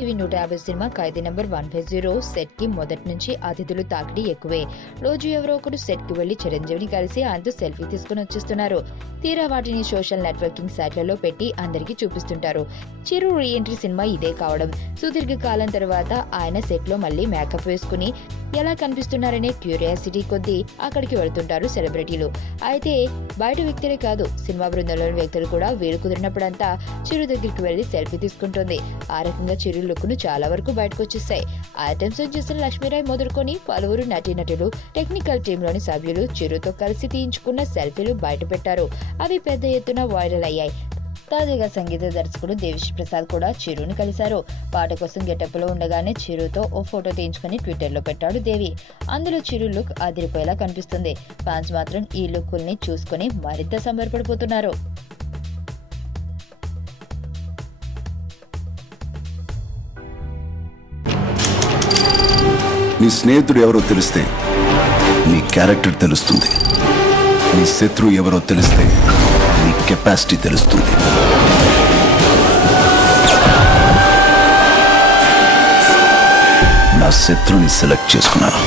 TV 150 cinema ఖైదీ number 150 set కి మొదటి నుంచి అతిథులు తాకిడి ఎక్కువే. రోజు ఎవరో ఒకరు సెట్ కి వెళ్లి చిరంజీవిని కలిసి ఆయనతో సెల్ఫీ తీసుకుని వచ్చేస్తున్నారు. తీరా వాటిని సోషల్ నెట్వర్కింగ్ సైట్లలో పెట్టి అందరికీ చూపిస్తుంటారు. చిరు రీ ఎంట్రీ సినిమా ఇదే కావడం. సుదీర్ఘ కాలం తర్వాత ఆయన సెట్ లో మళ్ళీ మేకప్ వేసుకుని ఎలా కనిపిస్తున్నారనే క్యూరియాసిటీ కొద్దీ అక్కడికి వెళ్తుంటారు సెలబ్రిటీలు. అయితే బయట వ్యక్తులే కాదు, సినిమా బృందంలోని వ్యక్తులు కూడా వీలు కుదిరినప్పుడంతా చిరు దగ్గరికి వెళ్లి సెల్ఫీ తీసుకుంటుంది. ఆ రకంగా చిరు లుక్ ను చాలా వరకు బయటకు వచ్చేసాయి. ఐటమ్ సాంగ్ చేసిన లక్ష్మీరాయ్ మొదలుకొని పలువురు నటీనటులు, టెక్నికల్ టీమ్ లోని సభ్యులు చిరుతో కలిసి తీయించుకున్న సెల్ఫీలు బయట పెట్టారు. అవి పెద్ద ఎత్తున వైరల్ అయ్యాయి. తాజాగా సంగీత దర్శకుడు దేవిశ్రీ ప్రసాద్ కూడా చిరుని కలిశారు. పాట కోసం గెటప్ లో ఉండగానే చిరుతో ఓ ఫోటో తీయించుకుని ట్విట్టర్ లో పెట్టాడు దేవి. అందులో చిరు లుక్ అదిరిపోయేలా కనిపిస్తుంది. ఫ్యాన్స్ మాత్రం ఈ లుక్కుల్ని చూసుకుని మరింత సంబరపడిపోతున్నారు. నీ స్నేహితుడు ఎవరో తెలిస్తే నీ క్యారెక్టర్ తెలుస్తుంది. నీ శత్రువు ఎవరో తెలిస్తే నీ కెపాసిటీ తెలుస్తుంది. నా శత్రువుని సెలెక్ట్ చేసుకున్నాను.